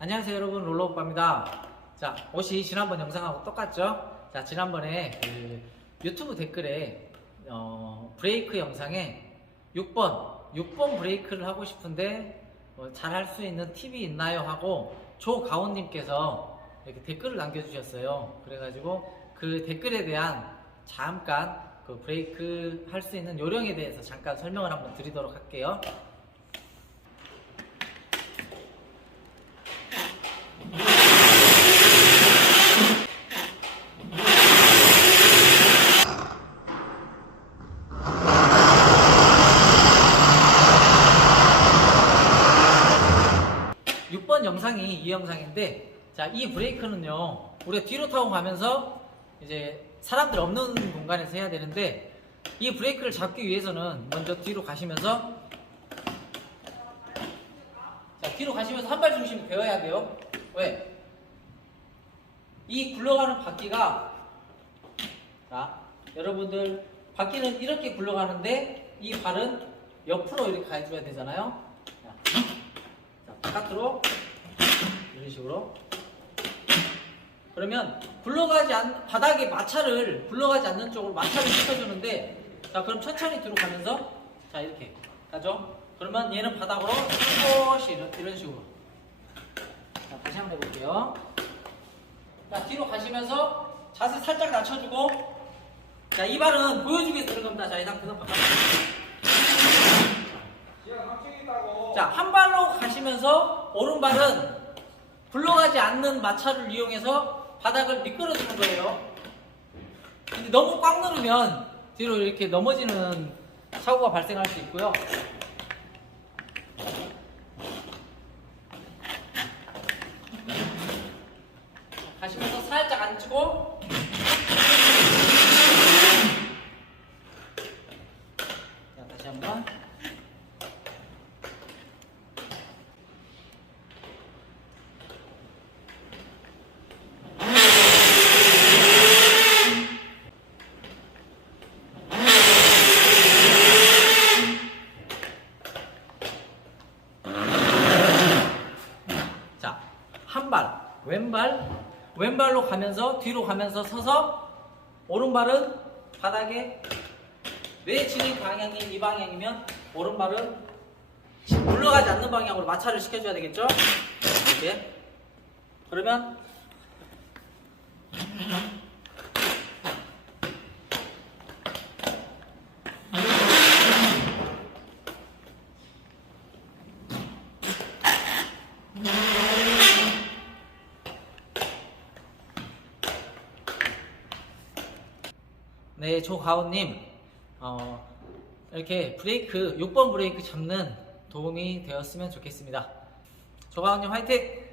안녕하세요 여러분 롤러오빠입니다 자 옷이 지난번 영상하고 똑같죠? 자 지난번에 그 유튜브 댓글에 어, 브레이크 영상에 6번 6번 브레이크를 하고 싶은데 어, 잘할 수 있는 팁이 있나요? 하고 조가온님께서 이렇게 댓글을 남겨주셨어요 그래가지고 그 댓글에 대한 잠깐 그 브레이크 할 수 있는 요령에 대해서 잠깐 설명을 한번 드리도록 할게요 육번 영상이 이 영상인데 자 이 브레이크는요 우리가 뒤로 타고 가면서 이제 사람들 없는 공간에서 해야 되는데 이 브레이크를 잡기 위해서는 먼저 뒤로 가시면서 자 뒤로 가시면서 한 발 중심이 되어야 돼요. 왜? 이 굴러가는 바퀴가 자 여러분들 바퀴는 이렇게 굴러가는데 이 발은 옆으로 이렇게 가줘야 되잖아요. 자, 자, 바깥으로 이런 식으로. 그러면 굴러가지 않 바닥에 마찰을 굴러가지 않는 쪽으로 마찰을 시켜주는데 자 그럼 천천히 들어가면서 자 이렇게. 가죠? 그러면 얘는 바닥으로 조금씩 이런, 이런 식으로. 자 다시 한번 해볼게요. 자 뒤로 가시면서 자세 살짝 낮춰주고. 자 이 발은 보여주기 위해서 들어갑니다. 자 이 상태는 바깥으로 자, 한 발로 가시면서 오른발은 굴러가지 않는 마찰을 이용해서 바닥을 미끄러지는 거예요. 근데 너무 꽉 누르면 뒤로 이렇게 넘어지는 사고가 발생할 수 있고요. 자, 가시면서 살짝 앉히고 자, 다시 한번 자, 한 발, 왼발, 왼발로 가면서 뒤로 가면서 서서 오른발은 바닥에 내 진행 방향이 이 방향이면 오른발은 굴러가지 않는 방향으로 마찰을 시켜줘야 되겠죠? 이렇게. 그러면 네, 조가온님, 어, 이렇게 브레이크, 6번 브레이크 잡는 도움이 되었으면 좋겠습니다. 조가온님 화이팅!